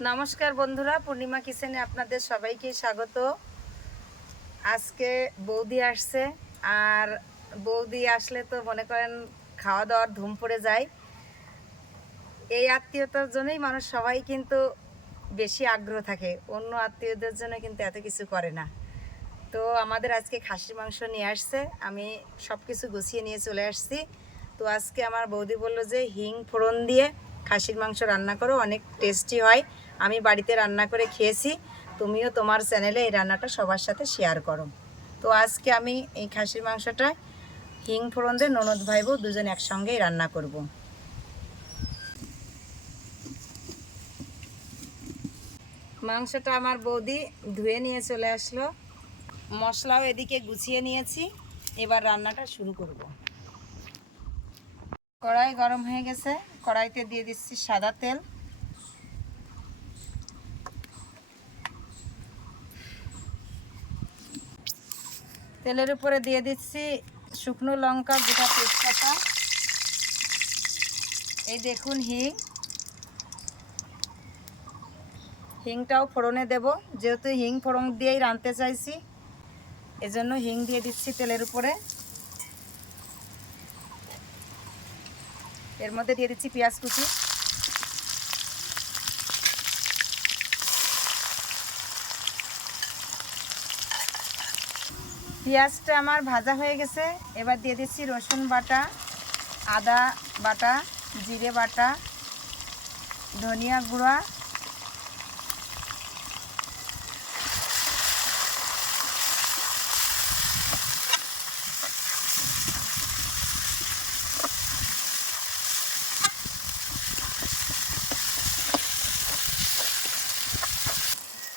নমস্কার বন্ধুরা, পূর্ণিমা কিচেনে আপনাদের সবাইকে স্বাগত। আজকে বৌদি আসছে, আর বৌদি আসলে তো মনে করেন খাওয়া দাওয়ার ধুম পড়ে যায়। এই আত্মীয়তার জন্যই মানুষ সবাই কিন্তু বেশি আগ্রহ থাকে, অন্য আত্মীয়দের জন্য কিন্তু এত কিছু করে না। তো আমাদের আজকে খাসির মাংস নিয়ে আসছে, আমি সব কিছু গুছিয়ে নিয়ে চলে আসছি। তো আজকে আমার বৌদি বলল যে হিং ফোড়ন দিয়ে খাসির মাংস রান্না করো, অনেক টেস্টি হয়। আমি বাড়িতে রান্না করে খেয়েছি, তুমিও তোমার চ্যানেলে এই রান্নাটা সবার সাথে শেয়ার করো। তো আজকে আমি এই খাসির মাংসটা হিং ফোড়ন দিয়ে, ননদ ভাইবো দুজন একসঙ্গেই রান্না করব। মাংসটা আমার বৌদি ধুয়ে নিয়ে চলে আসলো। মশলাও এদিকে গুছিয়ে নিয়েছি। এবার রান্নাটা শুরু করব। কড়াই গরম হয়ে গেছে। কড়াইতে দিয়ে দিচ্ছি সাদা তেল। তেলের উপরে দিয়ে দিচ্ছি শুকনো লঙ্কা, গোটা তেজপাতা। এই দেখুন হিং। হিংটাও ফোড়নে দেব। যেহেতু হিং ফোড়ন দিয়েই রাঁধতে চাইছি, এজন্য হিং দিয়ে দিচ্ছি তেলের উপরে। এর মধ্যে দিয়ে দিচ্ছি পেঁয়াজ কুচি। পেঁয়াজটা আমার ভাজা হয়ে গেছে। এবার দিয়ে দিচ্ছি রসুন বাটা, আদা বাটা, জিরে বাটা, ধনিয়া গুঁড়া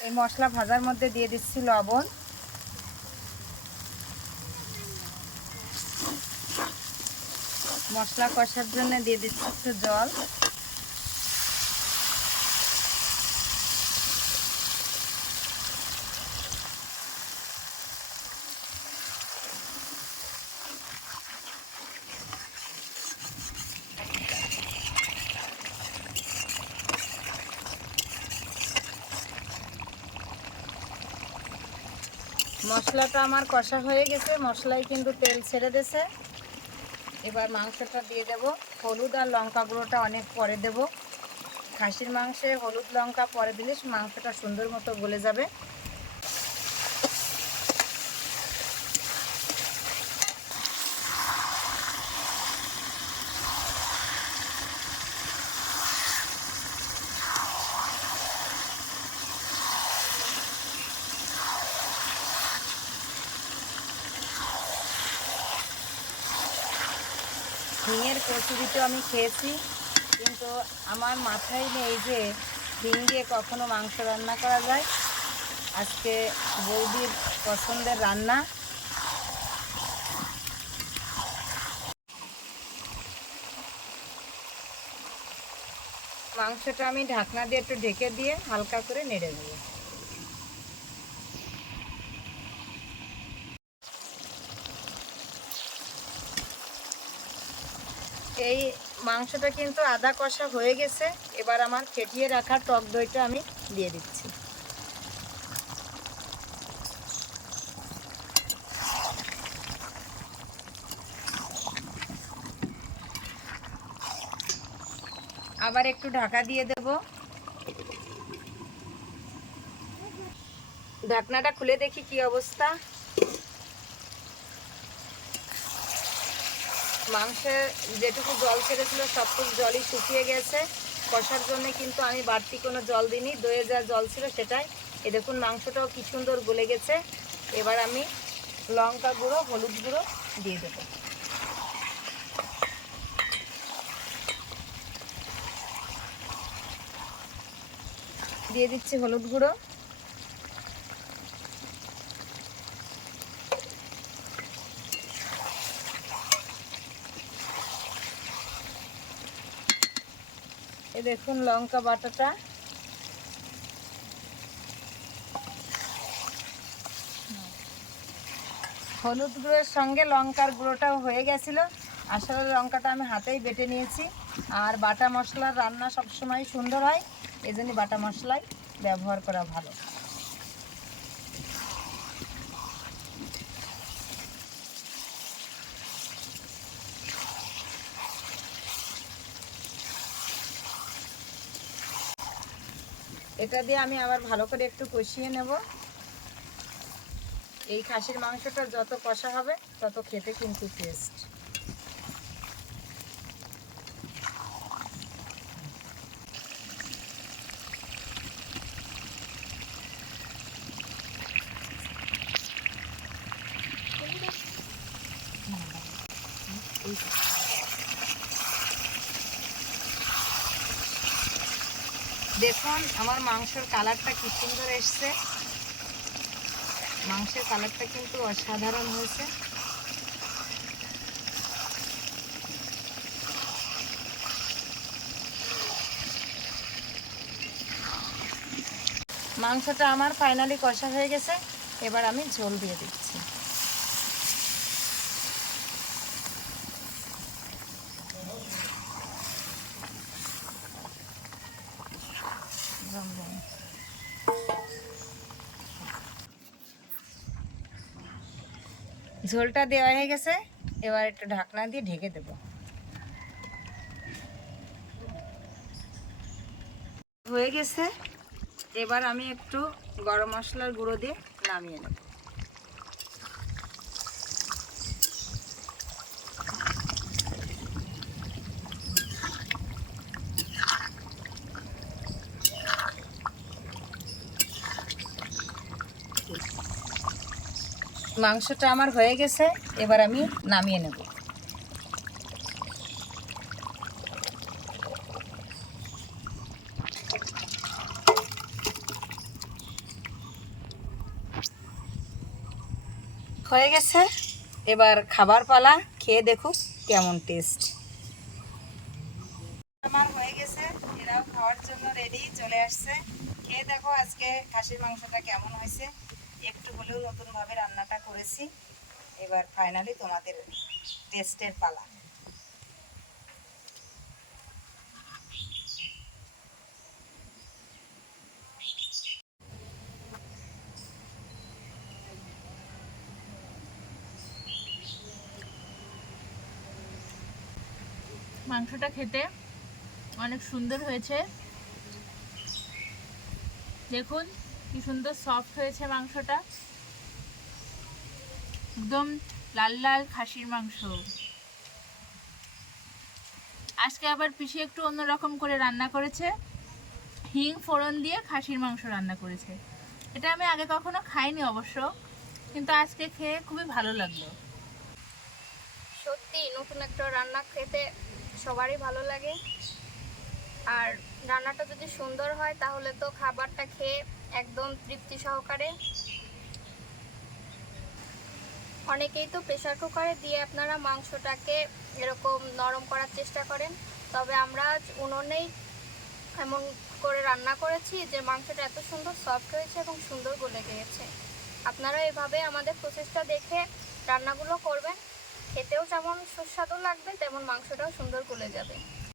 এই মশলা ভাজার মধ্যে দিয়ে দিচ্ছি লবণ। মশলা কষার জন্য দিয়ে দিচ্ছি একটু জল। মশলাটা আমার কষা হয়ে গেছে, মশলাই কিন্তু তেল ছেড়ে দিয়েছে। এবার মাংসটা দিয়ে দেব। হলুদ আর লঙ্কা গুঁড়োটা অনেক পরে দেব। খাসির মাংসে হলুদ লঙ্কা পরে দিলে মাংসটা সুন্দর মতো গলে যাবে। হিঙের কচুরি তো আমি খেয়েছি, কিন্তু আমার মাথায় নেই যে হিং দিয়ে কখনো মাংস রান্না করা যায়। আজকে বৌদির পছন্দের রান্না। মাংসটা আমি ঢাকনা দিয়ে একটু ঢেকে দিয়ে হালকা করে নেড়ে দেবো এই মাংসটা কিন্তু আদা কষা হয়ে গেছে। এবার আমার ফেটিয়ে রাখা টক দইটা আমি দিয়ে দিচ্ছি। আবার একটু ঢাকা দিয়ে দেব। ঢাকনাটা খুলে দেখি কি অবস্থা। মাংসে যেটুকু জল ছেড়েছিল সবটুকু জলই শুকিয়ে গেছে। কষার জন্য কিন্তু আমি বাড়তি কোনো জল দিইনি। দইয়ে যা জল ছিল সেটাই। এ দেখুন মাংসটাও কি সুন্দর গলে গেছে। এবার আমি লঙ্কা গুঁড়ো, হলুদ গুঁড়ো দিয়ে দেবো। দিয়ে দিচ্ছি হলুদ গুঁড়ো। এ দেখুন লঙ্কা বাটাটা। হলুদ গুঁড়োর সঙ্গে লঙ্কার গুঁড়োটাও হয়ে গেছিল। আসলে লঙ্কাটা আমি হাতেই বেটে নিয়েছি। আর বাটা মশলার রান্না সবসময় সুন্দর হয়। এই জন্য বাটা মশলাই ব্যবহার করা ভালো। এটা দিয়ে আমি আবার ভালো করে একটু কষিয়ে নেব। এই খাসির মাংসটা যত কষা হবে, তত খেতে কিন্তু টেস্ট দেখুন, আমার মাংসের কালারটা কি সুন্দর এসছে। মাংসের কালারটা কিন্তু অসাধারণ হয়েছে। মাংসটা আমার ফাইনালি কষা হয়ে গেছে। এবার আমি ঝোল দিয়ে দিচ্ছি। ঝোলটা দেওয়া হয়ে গেছে, এবার একটু ঢাকনা দিয়ে ঢেকে দেব। হয়ে গেছে, এবার আমি একটু গরম মশলার গুঁড়ো দিয়ে নামিয়ে নেব। মাংসটা আমার হয়ে গেছে, এবার আমি নামিয়ে নেব। হয়ে গেছে, এবার খাবার পালা, খেয়ে দেখুক কেমন টেস্ট আমার হয়ে গেছে এরাও খাওয়ার জন্য রেডি চলে আসছে। খেয়ে দেখো আজকে খাসির মাংসটা কেমন হয়েছে। একটু হলেও নতুনভাবে রান্নাটা করেছি। এবার ফাইনালি তোমাদের টেস্টের পালা। মাংসটা খেতে অনেক সুন্দর হয়েছে। দেখুন কি সুন্দর সফট হয়েছে মাংসটা। একদম লাল লাল খাসির মাংস। আজকে আবার পিসি একটু অন্যরকম করে রান্না করেছে। হিং ফোড়ন দিয়ে খাসির মাংস রান্না করেছে। এটা আমি আগে কখনো খাইনি অবশ্য, কিন্তু আজকে খেয়ে খুবই ভালো লাগল। সত্যি, নতুন একটা রান্না খেতে সবারই ভালো লাগে। আর রান্নাটা যদি সুন্দর হয়, তাহলে তো খাবারটা খেয়ে একদম তৃপ্তি সহকারে। অনেকেই তো প্রেসার কুকারে দিয়ে আপনারা মাংসটাকে এরকম নরম করার চেষ্টা করেন। তবে আমরা উনুনেই এমন করে রান্না করেছি যে মাংসটা এত সুন্দর সফট হয়েছে এবং সুন্দর গলে গিয়েছে। আপনারা এভাবে আমাদের প্রসেসটা দেখে রান্নাগুলো করবেন। খেতেও যেমন সুস্বাদু লাগবে, তেমন মাংসটাও সুন্দর গলে যাবে।